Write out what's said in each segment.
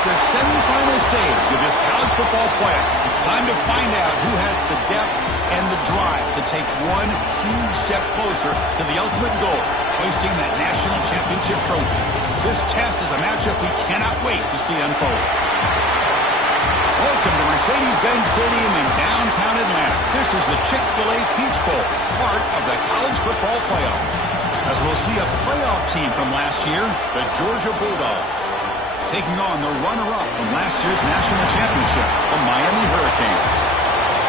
It's the semifinal stage of this college football playoff. It's time to find out who has the depth and the drive to take one huge step closer to the ultimate goal, hoisting that national championship trophy. This test is a matchup we cannot wait to see unfold. Welcome to Mercedes-Benz Stadium in downtown Atlanta. This is the Chick-fil-A Peach Bowl, part of the college football playoff. As we'll see a playoff team from last year, the Georgia Bulldogs, taking on the runner-up from last year's national championship, the Miami Hurricanes.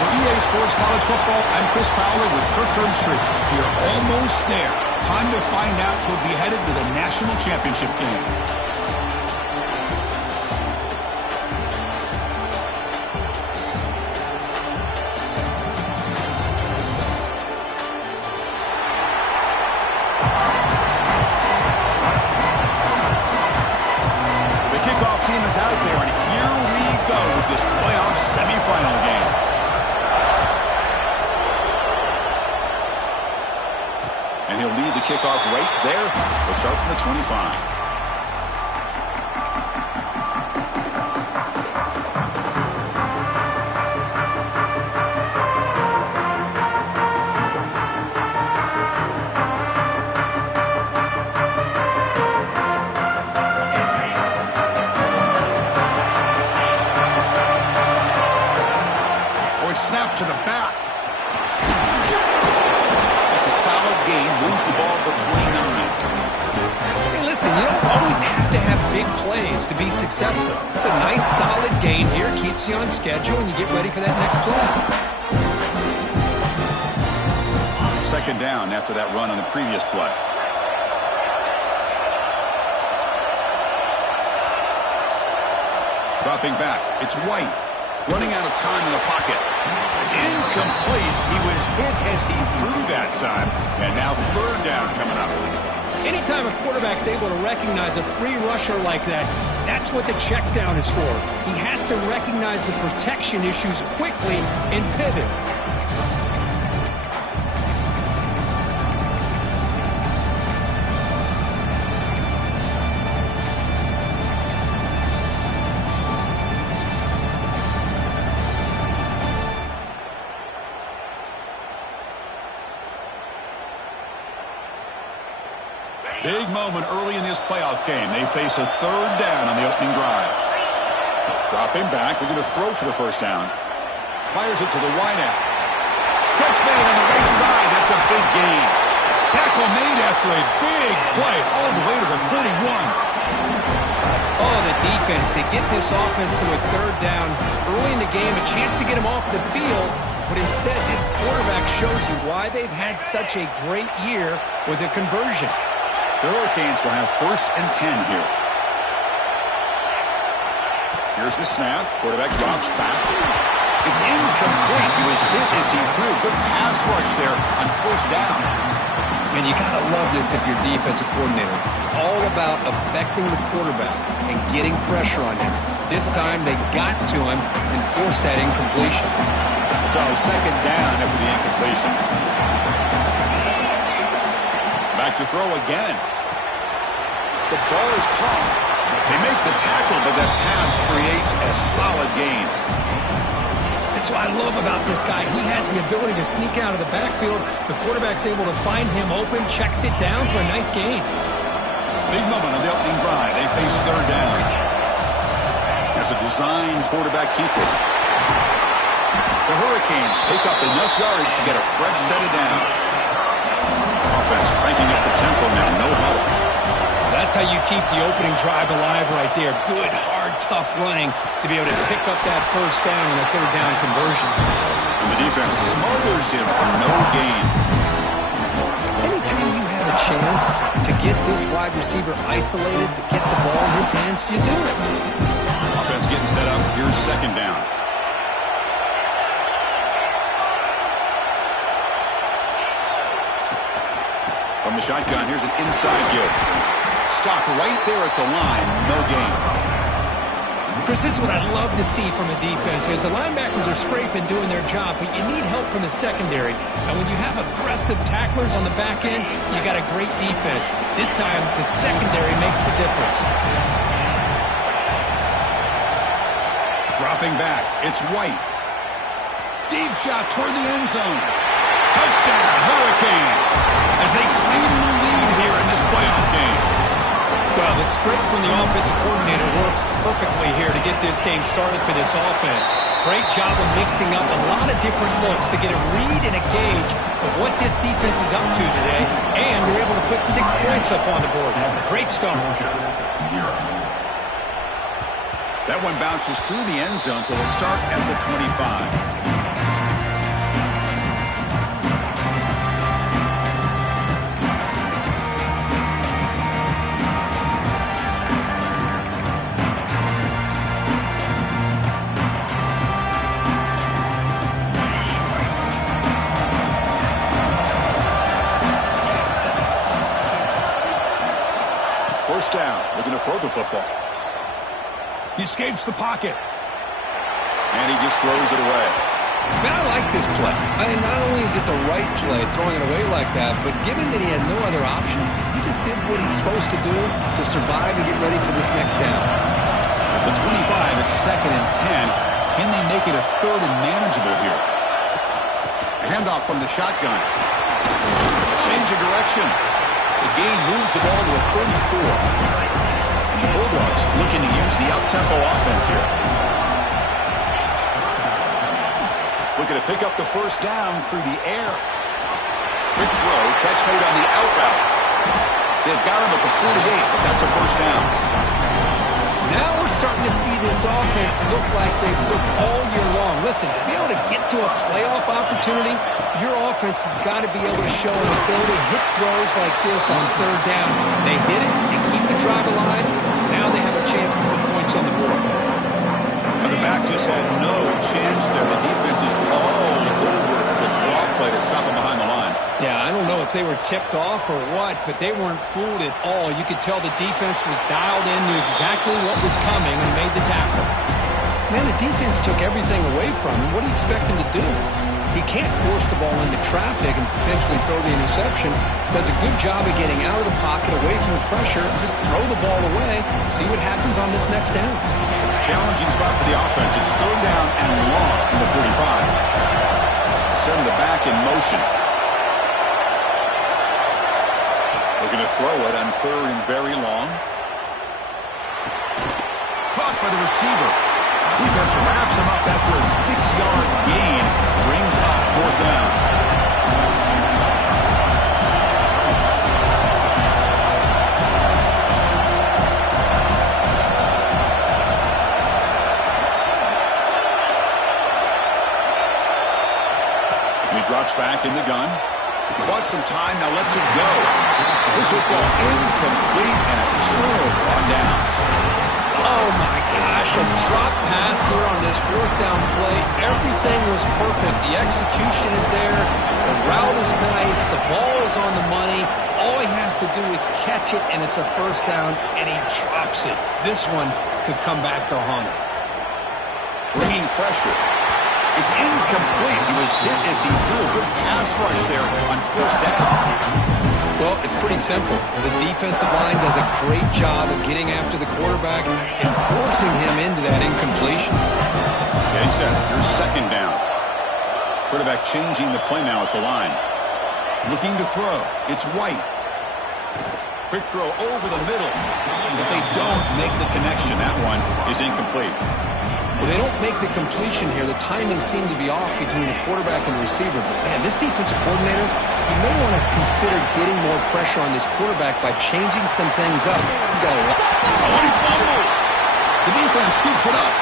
For EA Sports College Football, I'm Chris Fowler with Kirk Herbstreit. We're almost there. Time to find out who'll be headed to the national championship game. Team is out there, and here we go with this playoff semifinal game. And he'll lead the kickoff right there. We'll start from the 25. Snap to the back. That's a solid gain. Moves the ball to the 29. Hey, listen, you don't always have to have big plays to be successful. It's a nice, solid gain here. Keeps you on schedule, and you get ready for that next play. Second down after that run on the previous play. Dropping back. It's White. Running out of time in the pocket. It's incomplete. He was hit as he threw that time. And now third down coming up. Anytime a quarterback's able to recognize a free rusher like that, that's what the check down is for. He has to recognize the protection issues quickly and pivot. Big moment early in this playoff game. They face a third down on the opening drive. Dropping back, looking to throw for the first down. Fires it to the wideout. Catch made on the right side. That's a big gain. Tackle made after a big play all the way to the 41. Oh, the defense. They get this offense to a third down early in the game, a chance to get him off the field. But instead, this quarterback shows you why they've had such a great year with a conversion. The Hurricanes will have 1st and 10 here. Here's the snap. Quarterback drops back. It's incomplete. He was hit as he threw. Good pass rush there on 1st down. And you got to love this if you're defensive coordinator. It's all about affecting the quarterback and getting pressure on him. This time they got to him and forced that incompletion. So second down after the incompletion. Back to throw again. The ball is caught. They make the tackle, but that pass creates a solid gain. That's what I love about this guy. He has the ability to sneak out of the backfield. The quarterback's able to find him open, checks it down for a nice gain. Big moment on the opening drive. They face third down. As a design quarterback keeper. The Hurricanes pick up enough yards to get a fresh set of downs. Offense cranking up the tempo now, no huddle. That's how you keep the opening drive alive right there. Good, hard, tough running to be able to pick up that first down on a third down conversion. And the defense smothers him for no gain. Anytime you have a chance to get this wide receiver isolated, to get the ball in his hands, you do it. Offense getting set up. Here's second down. From the shotgun, here's an inside give. Stopped right there at the line. No gain. Chris, this is what I love to see from a defense is the linebackers are scraping, doing their job, but you need help from the secondary. And when you have aggressive tacklers on the back end, you got a great defense. This time, the secondary makes the difference. Dropping back, it's White. Deep shot toward the end zone. Touchdown, Hurricanes, as they claim the lead here in this playoff game. Well, the script from the offensive coordinator works perfectly here to get this game started for this offense. Great job of mixing up a lot of different looks to get a read and a gauge of what this defense is up to today, and they're able to put 6 points up on the board. Great start. That one bounces through the end zone, so they'll start at the 25. First down, looking to throw the football. He escapes the pocket. And he just throws it away. Man, I like this play. Not only is it the right play, throwing it away like that, but given that he had no other option, he just did what he's supposed to do to survive and get ready for this next down. At the 25, it's 2nd and 10. Can they make it a 3rd and manageable here? A handoff from the shotgun. A change of direction. The gain moves the ball to a 34. And the Bulldogs looking to use the up-tempo offense here. Looking to pick up the first down through the air. Quick throw, catch made on the out route. They've got him at the 48, but that's a first down. Now we're starting to see this offense look like they've looked all year long. Listen, to be able to get to a playoff opportunity, your offense has got to be able to show an ability to hit throws like this on 3rd down. They hit it, they keep the drive alive. Now they have a chance to put points on the board. Well, the back just had no chance there. The defense is all over the draw play to stop him behind the line. Yeah, I don't know if they were tipped off or what, but they weren't fooled at all. You could tell the defense was dialed in, knew exactly what was coming, and made the tackle. Man, the defense took everything away from him. What do you expect him to do? He can't force the ball into traffic and potentially throw the interception. Does a good job of getting out of the pocket, away from the pressure, just throw the ball away, see what happens on this next down. Challenging spot for the offense. It's 3rd down and long from the 45. Send the back in motion. Looking to throw it on 3rd and very long. Caught by the receiver. Defense wraps him up after a 6-yard gain. Brings up 4th down. And he drops back in the gun. Bought some time, now lets it go. This football incomplete and a turnover on downs. Oh my gosh, a drop pass here on this 4th down play. Everything was perfect. The execution is there. The route is nice. The ball is on the money. All he has to do is catch it, and it's a first down, and he drops it. This one could come back to haunt him. Bringing pressure. It's incomplete. He was hit as he threw a good pass rush there on 1st down. Well, it's pretty simple. The defensive line does a great job of getting after the quarterback and forcing him into that incompletion. Getting set. Here's 2nd down. Quarterback changing the play now at the line. Looking to throw. It's White. Quick throw over the middle. But they don't make the connection. That one is incomplete. Well, they don't make the completion here. The timing seemed to be off between the quarterback and the receiver. But, man, this defensive coordinator, he may want to consider getting more pressure on this quarterback by changing some things up. He got a lot. Oh, and he fumbles. The defense scoops it up.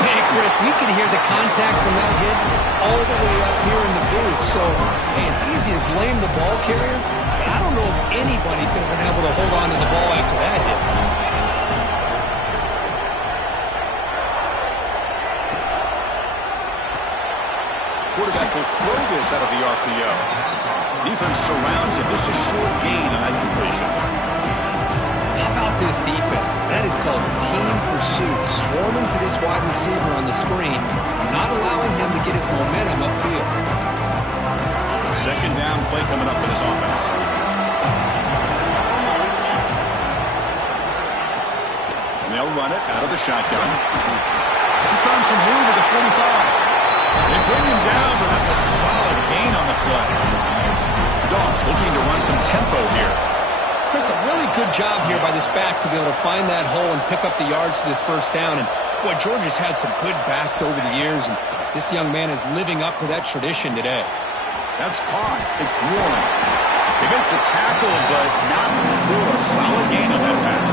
Hey, Chris, we can hear the contact from that hit all the way up here in the booth. So, hey, it's easy to blame the ball carrier, but I don't know if anybody could have been able to hold on to the ball after that hit. Quarterback will throw this out of the RPO. Defense surrounds him. Just a short gain on that completion. How about this defense? That is called team pursuit. Swarming to this wide receiver on the screen, not allowing him to get his momentum upfield. 2nd down play coming up for this offense. And they'll run it out of the shotgun. He's found some room at the 45. They bring him down, but that's a solid gain on the play. Dogs looking to run some tempo here. Chris, a really good job here by this back to be able to find that hole and pick up the yards for this first down. And, boy, Georgia's had some good backs over the years, and this young man is living up to that tradition today. That's caught. It's Warren. They make the tackle, but not for a solid gain on that pass.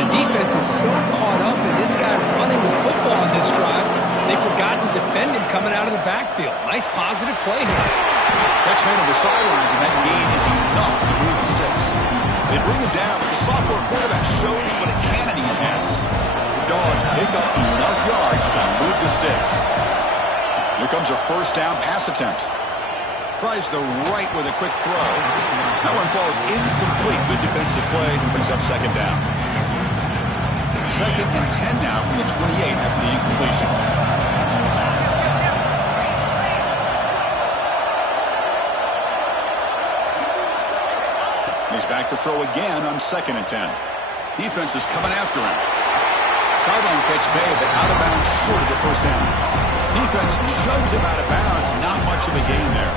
The defense is so caught up in this guy running the football on this drive, they forgot to defend him coming out of the backfield. Nice positive play here. Catch made on the sidelines, and that gain is enough to move the sticks. They bring him down, but the sophomore quarterback shows what a cannon he has. The Dogs pick up enough yards to move the sticks. Here comes a first down pass attempt. Tries the right with a quick throw. That one falls incomplete. Good defensive play. Brings up second down. 2nd and 10 now from the 28 after the incompletion. He's back to throw again on 2nd and 10. Defense is coming after him. Sideline catch made, but out of bounds short of the first down. Defense shoves him out of bounds. Not much of a gain there.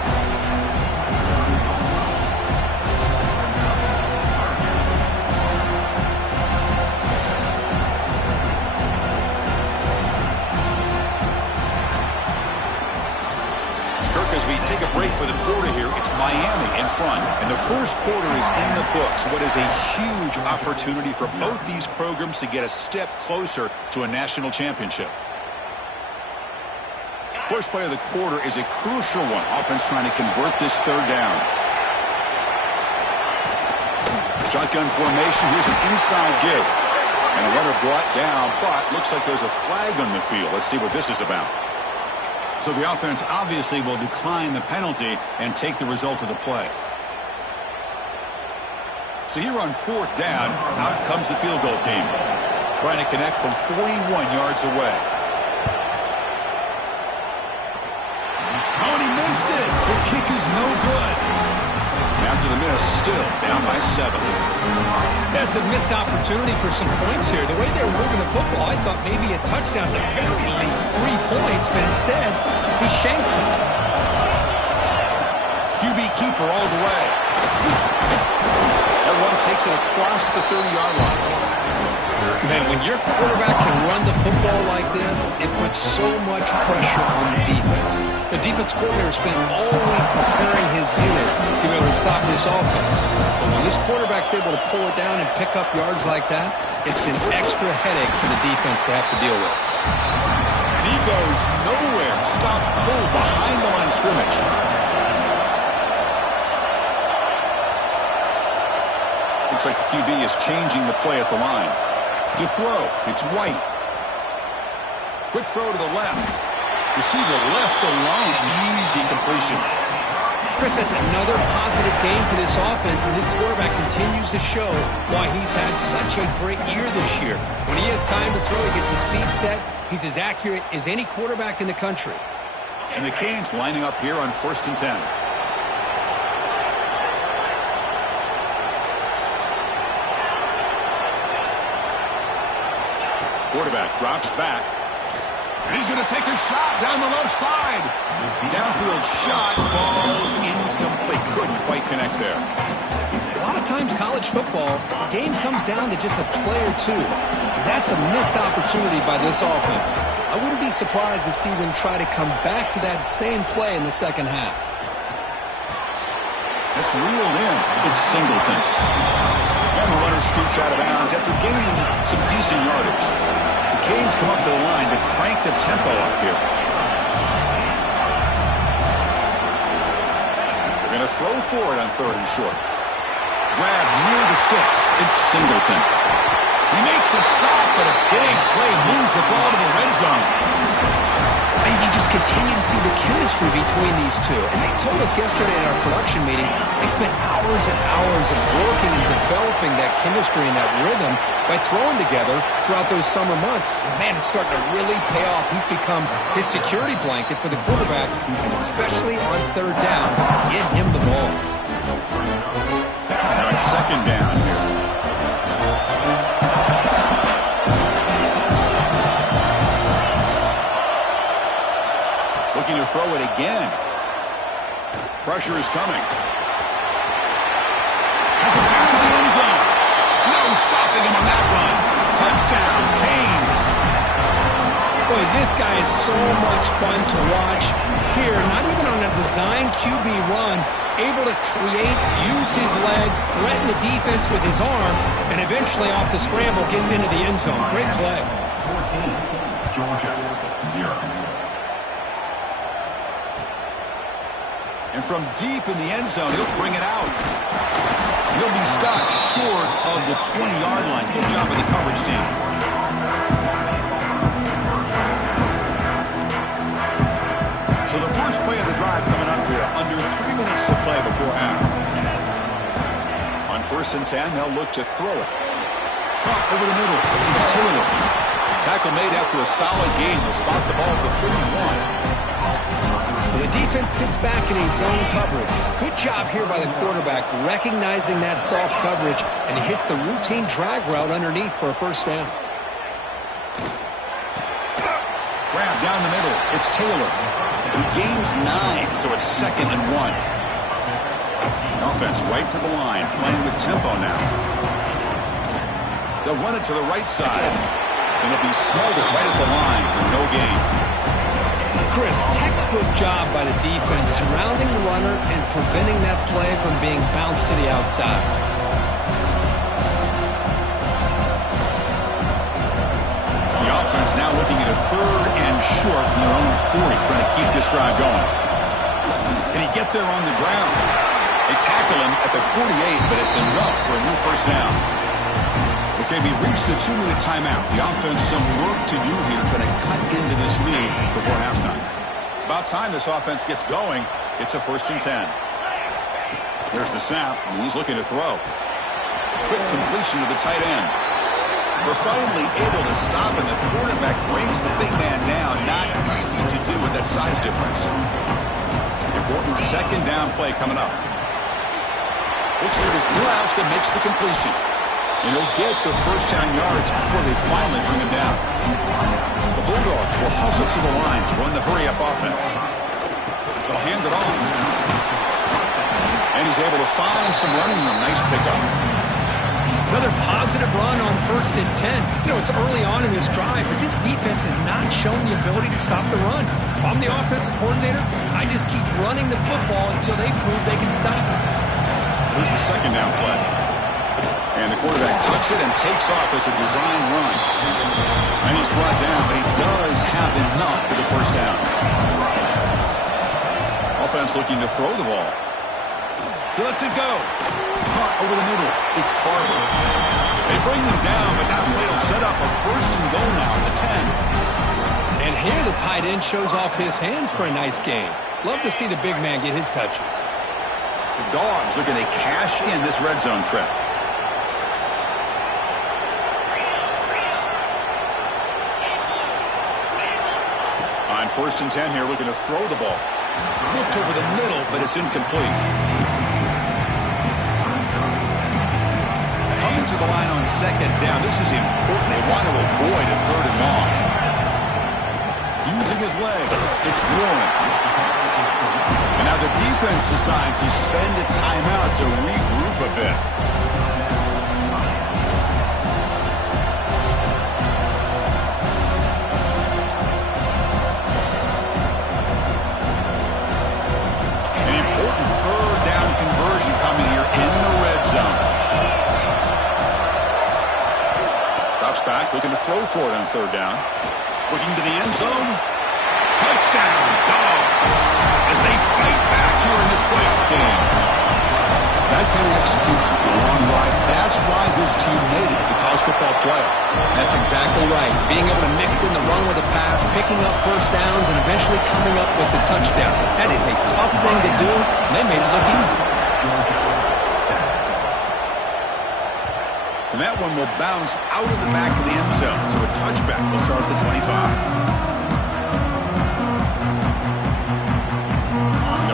As we take a break for the quarter here, it's Miami in front, and the first quarter is in the books. What is a huge opportunity for both these programs to get a step closer to a national championship. First play of the quarter is a crucial one. Offense trying to convert this third down. Shotgun formation. Here's an inside give. And a runner brought down, but looks like there's a flag on the field. Let's see what this is about. So the offense obviously will decline the penalty and take the result of the play. So here on 4th down, out comes the field goal team. Trying to connect from 41 yards away. Oh, and he missed it. The kick is no good. After the miss, still down by 7. That's a missed opportunity for some points here. The way they were moving the football, I thought maybe a touchdown, at the very least 3 points, but instead, he shanks him. QB keeper all the way. That one takes it across the 30-yard line. Man, when your quarterback can run the football like this, it puts so much pressure on the defense. The defense coordinator spent all week preparing his unit to be able to stop this offense. But when this quarterback's able to pull it down and pick up yards like that, it's an extra headache for the defense to have to deal with. And he goes nowhere. Stop cold behind the line of scrimmage. Looks like the QB is changing the play at the line. To throw, it's White. Quick throw to the left. Receiver left alone. Easy completion. Chris, that's another positive game for this offense, and this quarterback continues to show why he's had such a great year this year. When he has time to throw, he gets his feet set. He's as accurate as any quarterback in the country. And the Canes lining up here on 1st and 10. Quarterback drops back. And he's going to take a shot down the left side. Downfield shot falls incomplete. Couldn't quite connect there. A lot of times college football, the game comes down to just a play or two. That's a missed opportunity by this offense. I wouldn't be surprised to see them try to come back to that same play in the second half. That's reeled in. It's Singleton. And the runner scoots out of bounds after gaining some decent yardage. The Canes come up to the line to crank the tempo up here. They're going to throw for it on 3rd and short. Grab near the sticks. It's Singleton. They make the stop, but a big play moves the ball to the red zone. And you just continue to see the chemistry between these two. And they told us yesterday in our production meeting, they spent hours and hours of working and developing that chemistry and that rhythm by throwing together throughout those summer months. And man, it's starting to really pay off. He's become his security blanket for the quarterback, and especially on 3rd down, get him the ball. Now it's 2nd down here. throw it again. Pressure is coming. Has it back to the end zone. No stopping him on that run. Touchdown, Canes. Boy, this guy is so much fun to watch. Here, not even on a design QB run, able to create, use his legs, threaten the defense with his arm, and eventually off the scramble gets into the end zone. Great play. 14, Georgia, 0. And from deep in the end zone, he'll bring it out. He'll be stopped short of the 20-yard line. Good job of the coverage team. So the first play of the drive coming up here. Under 3 minutes to play before half. On 1st and 10, they'll look to throw it. Caught over the middle. It's Taylor. Tackle made after a solid gain. Will spot the ball for 31. The defense sits back in a zone coverage. Good job here by the quarterback, recognizing that soft coverage, and he hits the routine drag route underneath for a first down. Grab down the middle. It's Taylor. He gains 9, so it's 2nd and 1. Offense right to the line, playing with tempo now. They'll run it to the right side, and it'll be smothered right at the line for no gain. Chris, textbook job by the defense surrounding the runner and preventing that play from being bounced to the outside. The offense now looking at a 3rd and short from their own 40, trying to keep this drive going. Can he get there on the ground? They tackle him at the 48, but it's enough for a new first down. Okay, we reached the 2-minute timeout. The offense some work to do here, trying to cut into this lead before halftime. About time this offense gets going. It's a 1st and 10. There's the snap, and he's looking to throw. Quick completion to the tight end. They're finally able to stop, and the quarterback brings the big man down. Not easy to do with that size difference. Important 2nd down play coming up. Looks to his left and makes the completion. And he'll get the first down yards before they finally bring him down. The Bulldogs will hustle to the line to run the hurry-up offense. They'll hand it off. And he's able to find some running room. Nice pickup. Another positive run on 1st and 10. You know, it's early on in this drive, but this defense has not shown the ability to stop the run. If I'm the offensive coordinator, I just keep running the football until they prove they can stop it. Here's the 2nd down play. And the quarterback tucks it and takes off as a design run. And he's brought down, but he does have enough for the first down. Offense looking to throw the ball. He lets it go. Caught over the middle. It's Barber. They bring him down, but that play will set up a 1st and goal now at the 10. And here the tight end shows off his hands for a nice game. Love to see the big man get his touches. The Dogs looking to cash in this red zone trip. On 1st and 10 here, looking to throw the ball. Looked over the middle, but it's incomplete. Coming to the line on 2nd down. This is important. They want to avoid a 3rd and long. Using his legs, it's Warren. And now the defense decides to spend a timeout to regroup a bit. An important 3rd down conversion coming here in the red zone. Drops back, looking to throw for it on 3rd down. Looking to the end zone. Touchdown, Dogs, as they fight back here in this playoff game. That kind of execution, a long drive, that's why this team made it to the college football playoff. That's exactly right. Being able to mix in the run with the pass, picking up first downs, and eventually coming up with the touchdown. That is a tough thing to do, and they made it look easy. And that one will bounce out of the back of the end zone, so a touchback will start at the 25.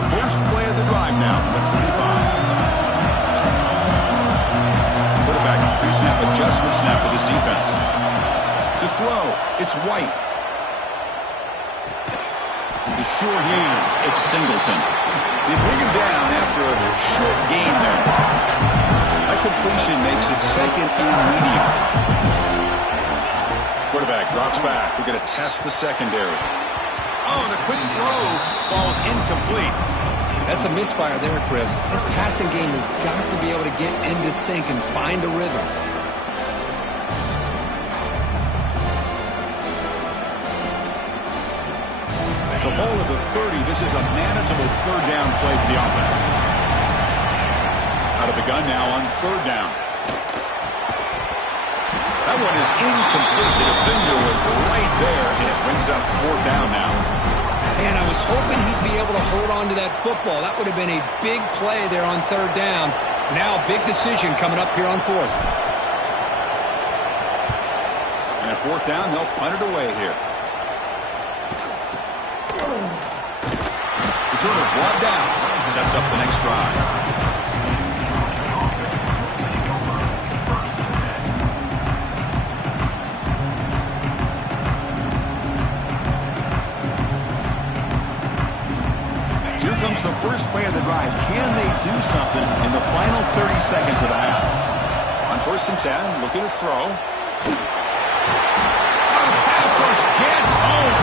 First play of the drive now from the 25. Quarterback pre-snap adjustments now for this defense. To throw, it's White. the sure hands. It's Singleton. They bring him down after a short gain there. That completion makes it second and medium. Quarterback drops back. We're going to test the secondary. Oh, the quick throw falls incomplete. That's a misfire there, Chris. This passing game has got to be able to get into sync and find a rhythm. It's a ball of the 30. This is a manageable third down play for the offense. Out of the gun now on third down. That one is incomplete. The defender was right there, and it brings up fourth down now. And I was hoping he'd be able to hold on to that football. That would have been a big play there on third down. Now a big decision coming up here on fourth. And at fourth down, they'll punt it away here. Returner brought down. Sets up the next drive. Here comes the first play of the drive. Can they do something in the final 30 seconds of the half? On 1st and 10, looking to throw. Oh, the pass rush gets home.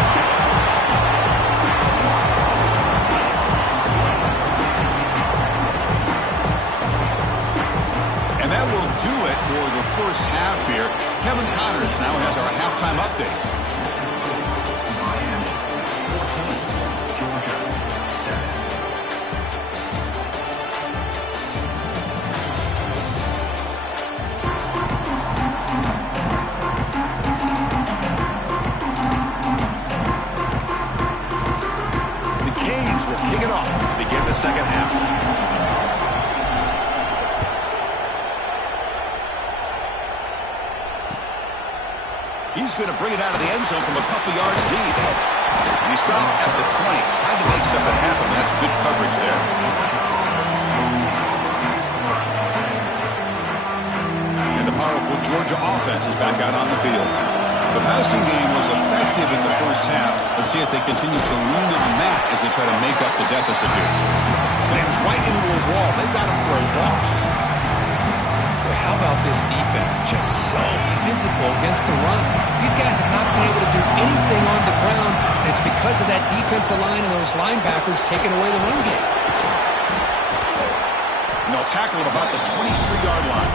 And that will do it for the first half here. Kevin Connors now has our halftime update. The Canes will kick it off to begin the second half. He's going to bring it out of the end zone from a couple yards deep. And he stopped at the 20, trying to make something happen. That's good coverage there. And the powerful Georgia offense is back out on the field. The passing game was effective in the first half. Let's see if they continue to lean on that as they try to make up the deficit here. Slams right into a wall. They've got him for a loss. How about this defense? Just so physical against the run. These guys have not been able to do anything on the ground, and it's because of that defensive line and those linebackers taking away the run game. And they'll tackle him about the 23-yard line.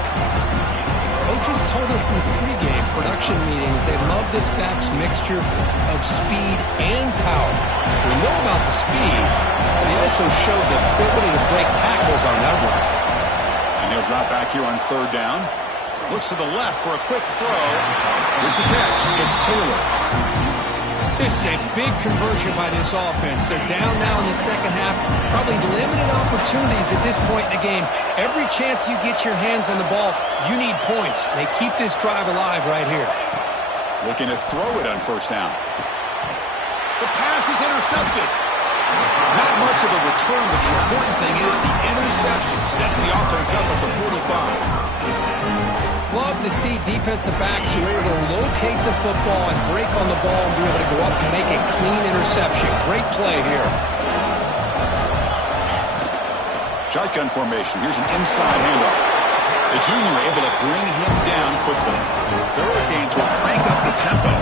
Coaches told us in the pregame production meetings they love this back's mixture of speed and power. We know about the speed, but he also showed the ability to break tackles on that run. He'll drop back here on third down. Looks to the left for a quick throw. With the catch, it's Taylor. This is a big conversion by this offense. They're down now in the second half. Probably limited opportunities at this point in the game. Every chance you get your hands on the ball, you need points. They keep this drive alive right here. Looking to throw it on first down. The pass is intercepted. Not much of a return, but the important thing is the interception sets the offense up at the 45. Love to see defensive backs who are able to locate the football and break on the ball and be able to go up and make a clean interception. Great play here. Shotgun formation. Here's an inside handoff. The junior able to bring him down quickly. The Hurricanes will crank up the tempo.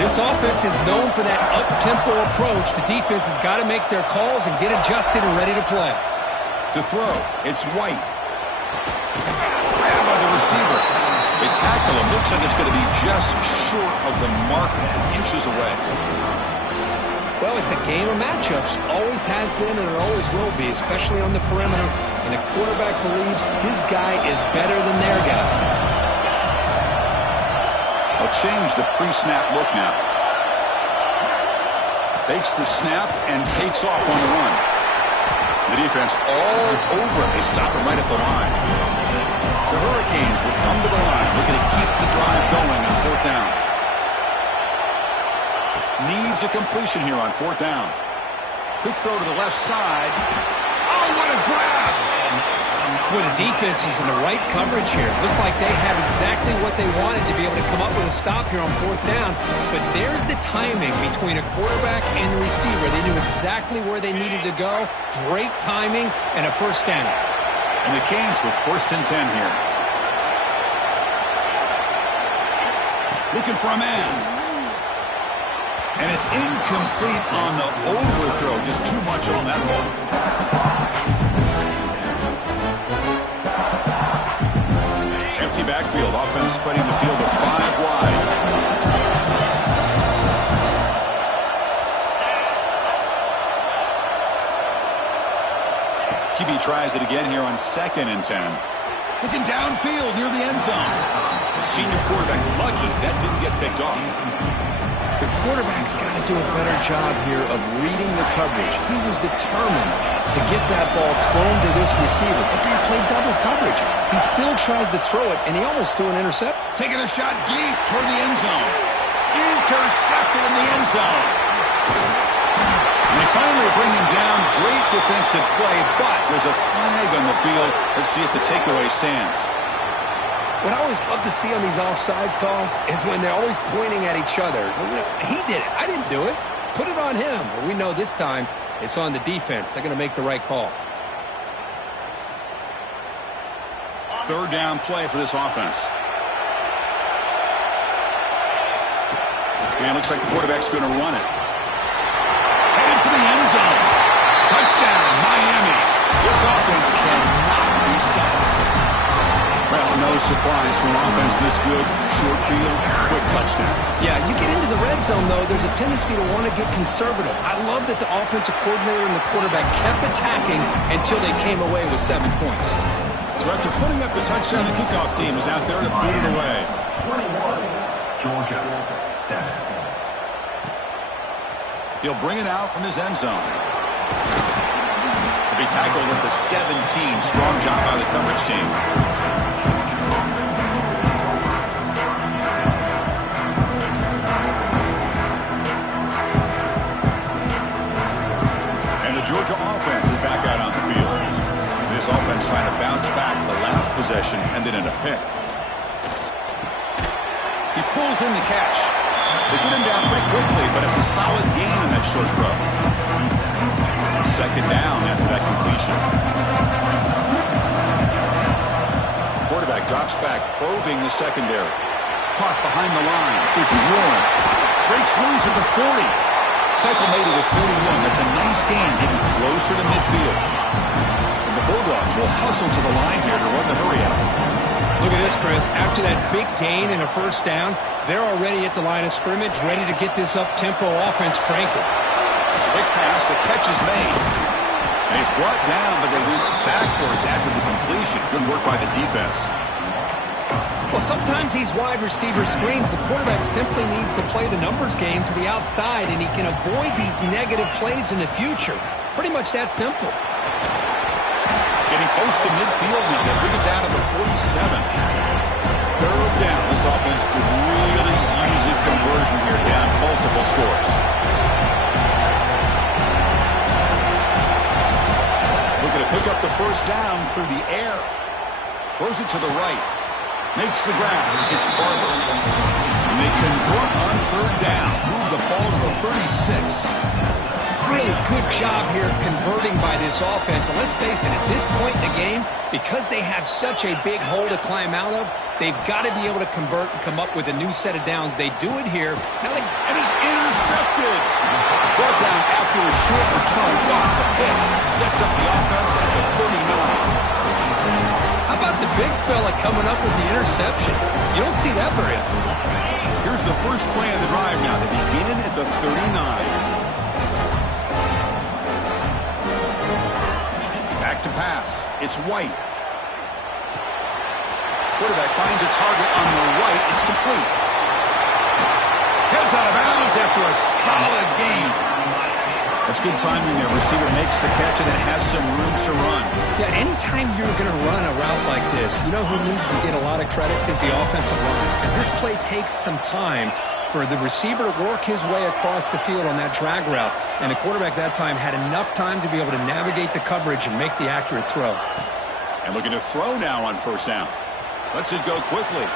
This offense is known for that up-tempo approach. The defense has got to make their calls and get adjusted and ready to play. To throw, it's White. Grabbed by the receiver. They tackle him. Looks like it's going to be just short of the marker, inches away. Well, it's a game of matchups. Always has been and it always will be, especially on the perimeter. And the quarterback believes his guy is better than their guy. They'll change the pre-snap look now. Takes the snap and takes off on the run. The defense all over it. They stop him right at the line. The Hurricanes will come to the line, looking to keep the drive going on fourth down. Needs a completion here on fourth down. Quick throw to the left side. Oh, what a grab! Well, the defense is in the right coverage here. Looked like they had exactly what they wanted to be able to come up with a stop here on 4th down. But there's the timing between a quarterback and the receiver. They knew exactly where they needed to go. Great timing and a 1st down. And the Canes with 1st and 10 here. Looking for a man. And it's incomplete on the overthrow. Just too much on that ball. Empty backfield. Offense spreading the field to 5 wide. QB tries it again here on 2nd and 10. Looking downfield near the end zone. The senior quarterback lucky that didn't get picked off. The quarterback's got to do a better job here of reading the coverage. He was determined to get that ball thrown to this receiver, but they played double coverage. He still tries to throw it, and he almost threw an intercept. Taking a shot deep toward the end zone. Intercepted in the end zone. And they finally bring him down. Great defensive play, but there's a flag on the field. Let's see if the takeaway stands. What I always love to see on these offsides call is when they're always pointing at each other. Well, he did it. I didn't do it. Put it on him. Well, we know this time it's on the defense. They're going to make the right call. 3rd down play for this offense. And it looks like the quarterback's going to run it. Headed for the end zone. Touchdown, Miami. This offense cannot be stopped. Well, no surprise for an offense this good. Short field, quick touchdown. Yeah, you get into the red zone, though, there's a tendency to want to get conservative. I love that the offensive coordinator and the quarterback kept attacking until they came away with 7 points. So after putting up the touchdown, the kickoff team is out there to boot it away. 21, Georgia, 7. He'll bring it out from his end zone. He'll be tackled at the 17. Strong job by the coverage team. Georgia offense is back out on the field. This offense trying to bounce back the last possession and then in a pick. He pulls in the catch. They get him down pretty quickly, but it's a solid gain in that short throw. 2nd down after that completion. Quarterback drops back, probing the secondary. Caught behind the line. It's Warren. Breaks loose at the 40. Tackle made at the 41. That's a nice gain, getting closer to midfield. And the Bulldogs will hustle to the line here to run the hurry out. Look at this, Chris. After that big gain and a 1st down, they're already at the line of scrimmage, ready to get this up-tempo offense cranking. Big pass, the catch is made. And he's brought down, but they went backwards after the completion. Good work by the defense. Well, sometimes these wide receiver screens, the quarterback simply needs to play the numbers game to the outside, and he can avoid these negative plays in the future. Pretty much that simple. Getting close to midfield now. They bring it down to the 47. 3rd down. This offense could really use a conversion here, down multiple scores. Looking to pick up the 1st down through the air. Throws it to the right. Makes the ground. It's Barber. And they convert on 3rd down. Move the ball to the 36. Really good job here of converting by this offense. And let's face it, at this point in the game, because they have such a big hole to climb out of, they've got to be able to convert and come up with a new set of downs. They do it here. Now they... And he's intercepted. Brought down after a short return. Wow, the pick sets up the offense at the 39. How about the big fella coming up with the interception? You don't see that very often. Here's the first play of the drive now. They begin at the 39. Back to pass. It's White. Quarterback finds a target on the right. It's complete. Heads out of bounds after a solid gain. That's good timing there. Receiver makes the catch and then has some room to run. Yeah, anytime you're going to run a route like this, you know who needs to get a lot of credit is the offensive line. Because this play takes some time for the receiver to work his way across the field on that drag route. And the quarterback that time had enough time to be able to navigate the coverage and make the accurate throw. And looking to throw now on first down. Lets it go quickly.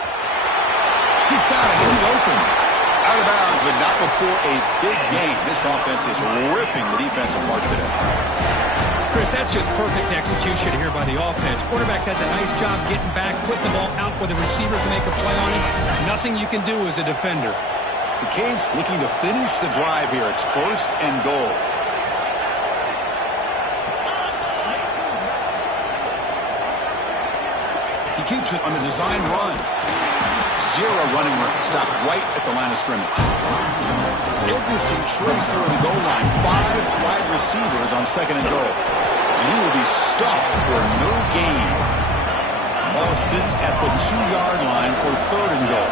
He's got it. He's open. Out of bounds, but not before a big gain. This offense is ripping the defense apart today. Chris, that's just perfect execution here by the offense. Quarterback does a nice job getting back, putting the ball out where the receiver can make a play on it. Nothing you can do as a defender. The Canes looking to finish the drive here. It's first and goal. He keeps it on a design run. Zero running room. Stop right at the line of scrimmage. Interesting choice here on the goal line. 5 wide receivers on second and goal. And he will be stuffed for no gain. Ball sits at the 2-yard line for third and goal.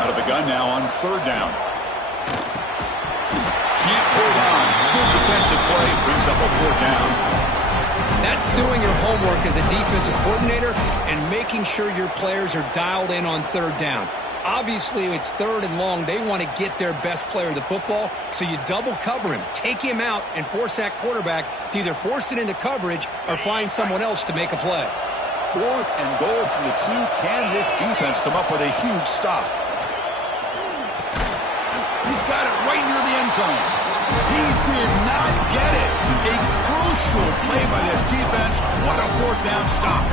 Out of the gun now on third down. Can't hold on. Good defensive play. Brings up a fourth down. That's doing your homework as a defensive coordinator and making sure your players are dialed in on third down. Obviously, it's third and long. They want to get their best player of the football, so you double cover him, take him out, and force that quarterback to either force it into coverage or find someone else to make a play. Fourth and goal from the 2. Can this defense come up with a huge stop? He's got it right near the end zone. He did not get it. A crucial play by this defense. What a fourth down stop.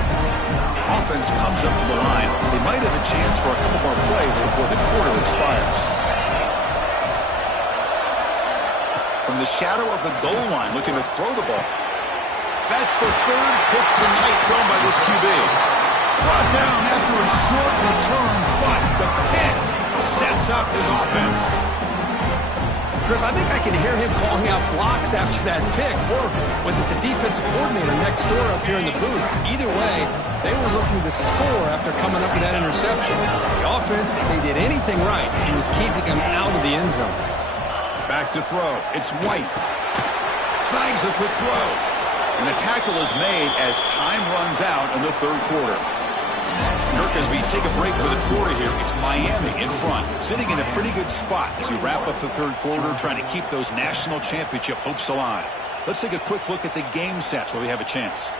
Offense comes up to the line. They might have a chance for a couple more plays before the quarter expires. From the shadow of the goal line, looking to throw the ball. That's the third pick tonight thrown by this QB. Brought down after a short return, but the pick sets up his offense. Chris, I think I can hear him calling out blocks after that pick, or was it the defensive coordinator next door up here in the booth? Either way, they were looking to score after coming up with that interception. The offense, if they did anything right, it was keeping them out of the end zone. Back to throw. It's White. Snags the quick throw. And the tackle is made as time runs out in the third quarter. Kirk, as we take a break for the quarter here, it's Miami in front, sitting in a pretty good spot to wrap up the third quarter, trying to keep those national championship hopes alive. Let's take a quick look at the game sets where we have a chance.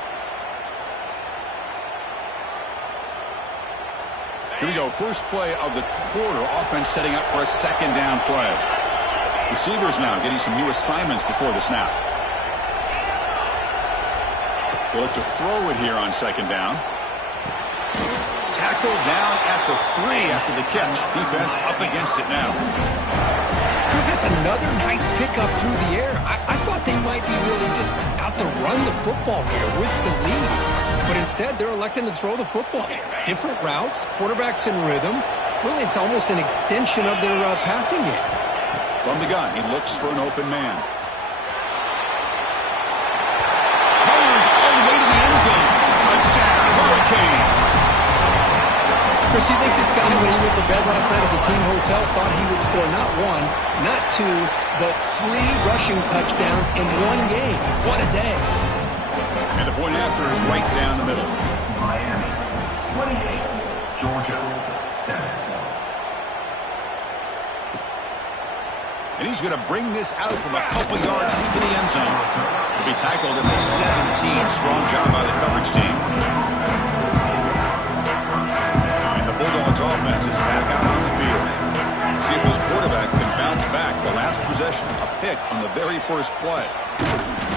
Here we go. First play of the quarter. Offense setting up for a second down play. Receivers now getting some new assignments before the snap. They look to throw it here on second down. Tackled down at the 3 after the catch. Defense up against it now. Chris, that's another nice pickup through the air. I thought they might be really just out to run the football here with the lead. But instead, they're electing to throw the football. Different routes, quarterbacks in rhythm. Really, it's almost an extension of their passing game. From the gun, he looks for an open man. All the way to the end zone. Touchdown, Hurricanes. Chris, you think this guy, when he went to bed last night at the team hotel, thought he would score not 1, not 2, but 3 rushing touchdowns in one game? What a day. And the point after is right down the middle. Miami 28, Georgia 7. And he's going to bring this out from a couple yards deep in the end zone. He'll be tackled at the 17. Strong job by the coverage team. And the Bulldogs offense is back out on the field. See if this quarterback can bounce back. The last possession, a pick on the very first play.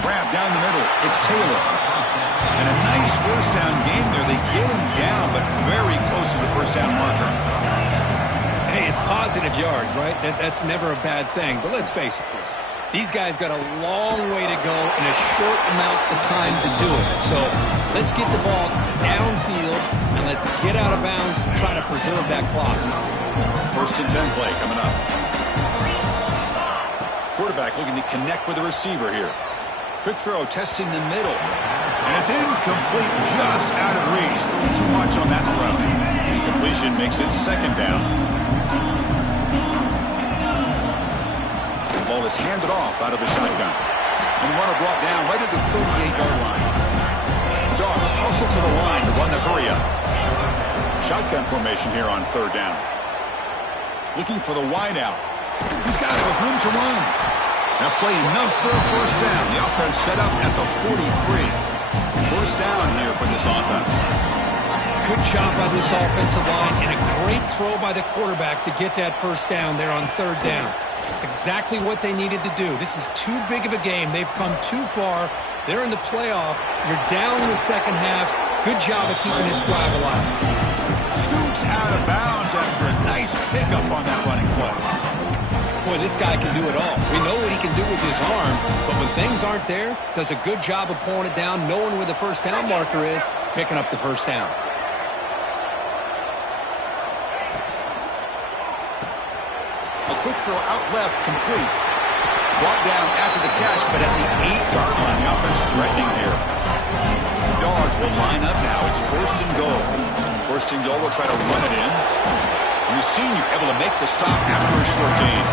Grab down the middle. It's Taylor. And a nice first down gain there. They get him down, but very close to the first down marker. Hey, it's positive yards, right? That's never a bad thing. But let's face it, Chris. These guys got a long way to go in a short amount of time to do it. So let's get the ball downfield, and let's get out of bounds to try to preserve that clock. First and 10 play coming up. Quarterback looking to connect with the receiver here. Quick throw, testing the middle. And it's incomplete, just out of reach. Too much on that throw. Incompletion makes it second down. The ball is handed off out of the shotgun. And the runner brought down right at the 38-yard line. Dogs hustle to the line to run the hurry up. Shotgun formation here on third down. Looking for the wide out. He's got it with room to run. Now play enough for a first down. The offense set up at the 43. First down here for this offense. Good job by this offensive line and a great throw by the quarterback to get that first down there on third down. It's exactly what they needed to do. This is too big of a game. They've come too far. They're in the playoff. You're down in the second half. Good job of keeping this drive alive. Scoots out of bounds after a nice pickup on that running play. Boy, this guy can do it all. We know what he can do with his arm, but when things aren't there, does a good job of pulling it down, knowing where the first down marker is, picking up the first down. A quick throw out left, complete. Brought down after the catch, but at the 8-yard line, the offense threatening here. The Dogs will line up now. It's first and goal. First and goal, they'll try to run it in. And the senior able to make the stop after a short gain.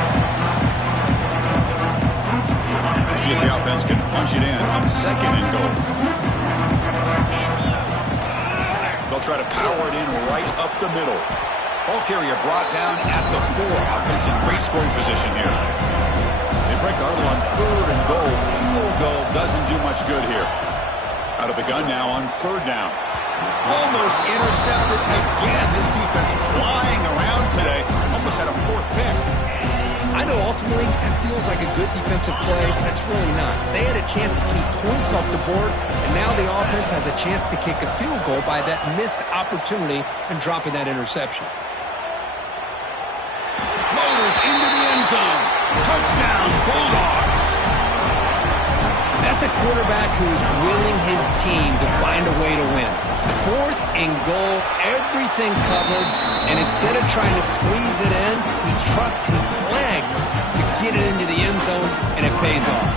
Let's see if the offense can punch it in on second and goal. They'll try to power it in right up the middle. Ball carrier brought down at the 4. Offense in great scoring position here. They break the huddle on third and goal. Field goal doesn't do much good here. Out of the gun now on third down. Almost intercepted again. This defense flying around today. Almost had a 4th pick. I know ultimately that feels like a good defensive play, but it's really not. They had a chance to keep points off the board, and now the offense has a chance to kick a field goal by that missed opportunity and dropping that interception. Motors into the end zone. Touchdown, Bulldogs. That's a quarterback who's willing his team to find a way to win. 4th and goal, everything covered, and instead of trying to squeeze it in, he trusts his legs to get it into the end zone, and it pays off.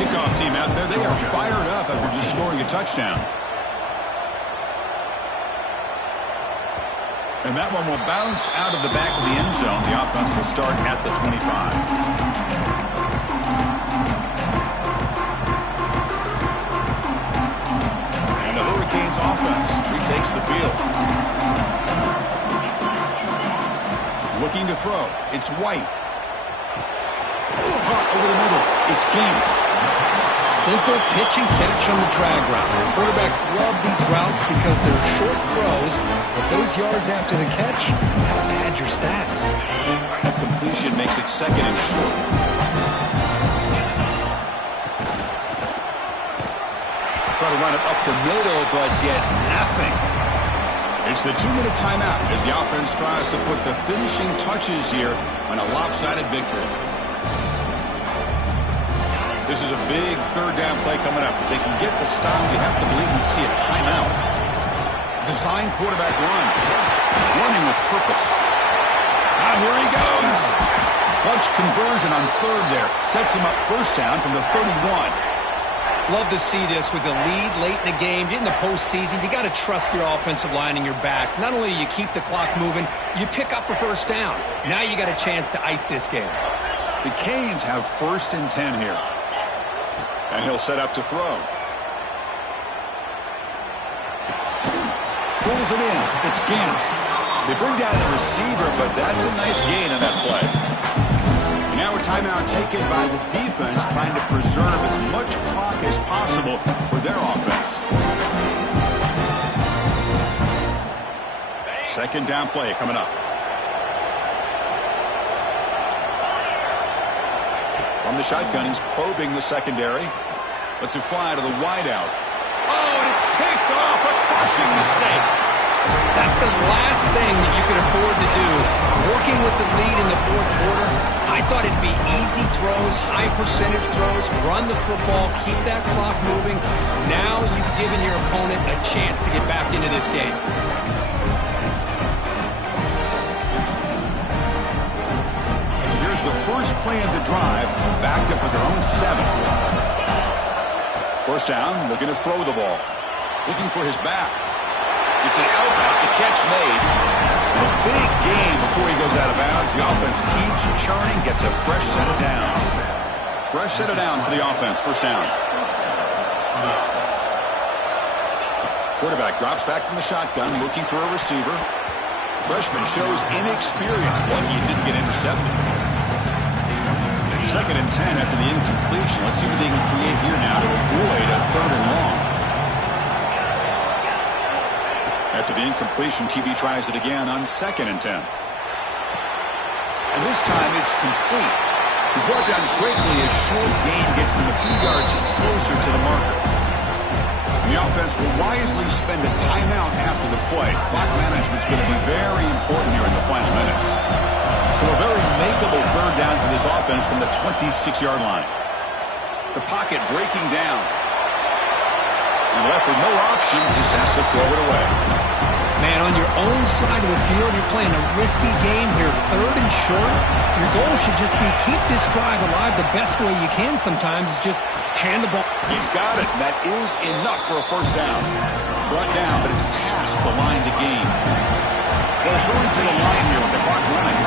Kickoff team out there, they are fired up after just scoring a touchdown. And that one will bounce out of the back of the end zone. The offense will start at the 25. Offense retakes the field. Looking to throw. It's White. Hot over the middle. It's Gant. Simple pitch and catch on the drag route. Quarterbacks love these routes because they're short throws, but those yards after the catch, that'll pad your stats. That completion makes it second and short. Try to run it up the middle, but get nothing. It's the 2-minute timeout as the offense tries to put the finishing touches here on a lopsided victory. This is a big third down play coming up. If they can get the stop, you have to believe we'd see a timeout. Design quarterback run. Running with purpose. Now here he goes. Clutch conversion on third there. Sets him up first down from the 31. Love to see this with the lead late in the game. In the postseason, you got to trust your offensive line and your back. Not only do you keep the clock moving, you pick up a first down. Now you got a chance to ice this game. The Canes have first and 10 here. And he'll set up to throw. Pulls it in. It's Gant. They bring down the receiver, but that's a nice gain on that play. Now a timeout taken by the defense, trying to preserve as much clock as possible for their offense. Second down play coming up. From the shotgun, he's probing the secondary. Lets it fly to the wideout. Oh, and it's picked off. A crushing mistake. That's the last thing that you could afford to do. Working with the lead in the fourth quarter, I thought it'd be easy throws, high percentage throws, run the football, keep that clock moving. Now you've given your opponent a chance to get back into this game. So here's the first play of the drive, backed up with their own 7. First down, looking to throw the ball. Looking for his back. It's an out route, the catch made. And a big gain before he goes out of bounds. The offense keeps churning, gets a fresh set of downs. Fresh set of downs for the offense, first down. Quarterback drops back from the shotgun, looking for a receiver. Freshman shows inexperience, lucky he didn't get intercepted. Second and 10 after the incompletion. Let's see what they can create here now to avoid a third and long. After the incompletion, QB tries it again on 2nd and 10. And this time it's complete. He's brought down quickly as short gain gets them a few yards closer to the marker. The offense will wisely spend a timeout after the play. Clock management is going to be very important here in the final minutes. So a very makeable 3rd down for this offense from the 26-yard line. The pocket breaking down. And left with no option, just has to throw it away. Man, on your own side of the field, you're playing a risky game here. 3rd and short. Your goal should just be keep this drive alive the best way you can sometimes is just hand the ball. He's got it. That is enough for a 1st down. Brought down, but it's past the line to gain. They'll hurry to the line here with the clock running.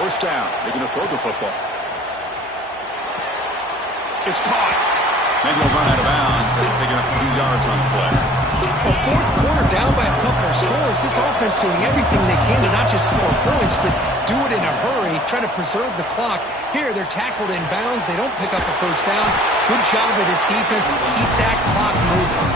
1st down. They're going to throw the football. It's caught. And he'll run out of bounds, picking up a few yards on the play. Well, 4th quarter down by a couple of scores. This offense doing everything they can to not just score points, but do it in a hurry, try to preserve the clock. Here, they're tackled in bounds. They don't pick up a 1st down. Good job by this defense to keep that clock moving.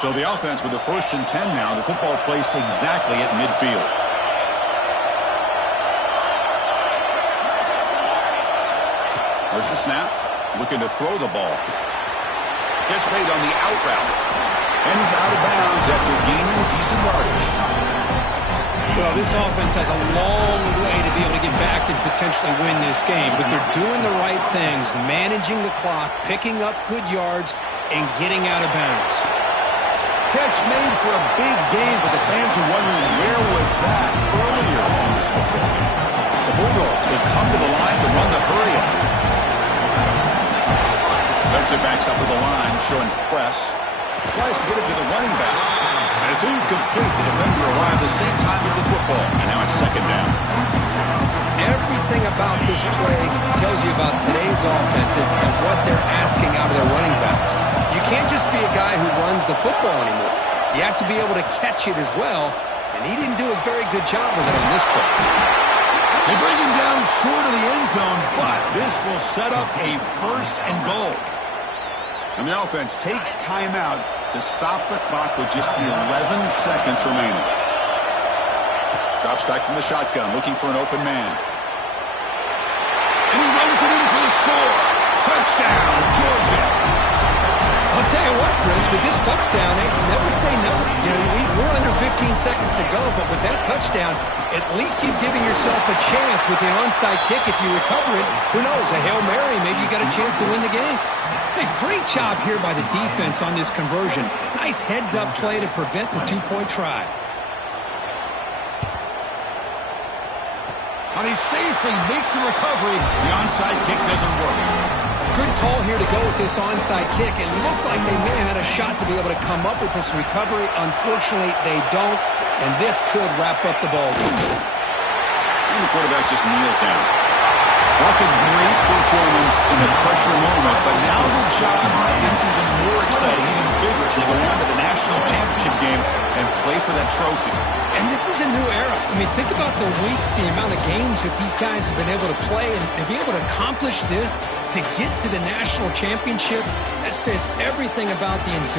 So the offense with the 1st and 10 now. The football placed exactly at midfield. There's the snap. Looking to throw the ball. Catch made on the out route. And he's out of bounds after gaining decent yardage. Well, this offense has a long way to be able to get back and potentially win this game. But they're doing the right things. Managing the clock, picking up good yards, and getting out of bounds. Catch made for a big gain, but the fans are wondering where was that earlier in this football game. The Bulldogs would come to the line to run the hurry-up. Defensive backs up with the line, showing press. Tries to get it to the running back. And it's incomplete. The defender arrived the same time as the football. And now it's 2nd down. Everything about this play tells you about today's offenses and what they're asking out of their running backs. You can't just be a guy who runs the football anymore. You have to be able to catch it as well, and he didn't do a very good job with it on this play. They bring him down short of the end zone, but this will set up a 1st and goal. And the offense takes timeout to stop the clock with just 11 seconds remaining. Drops back from the shotgun, looking for an open man. And he runs it in for the score. Touchdown, Georgia. I'll tell you what, Chris, with this touchdown, never say never. You know, we're under 15 seconds to go, but with that touchdown, at least you're giving yourself a chance with the onside kick. If you recover it, who knows, a Hail Mary, maybe you got a chance to win the game. Hey, great job here by the defense on this conversion. Nice heads-up play to prevent the 2-point try. And they safely make the recovery. The onside kick doesn't work. Good call here to go with this onside kick. It looked like they may have had a shot to be able to come up with this recovery. Unfortunately, they don't, and this could wrap up the ball game. And the quarterback just kneels down. That's a great performance in the pressure moment, but now the job gets even more exciting, even bigger, as they go on to the national championship game and play for that trophy. And this is a new era. I mean, think about the weeks, the amount of games that these guys have been able to play, and to be able to accomplish this, to get to the national championship, that says everything about the endurance.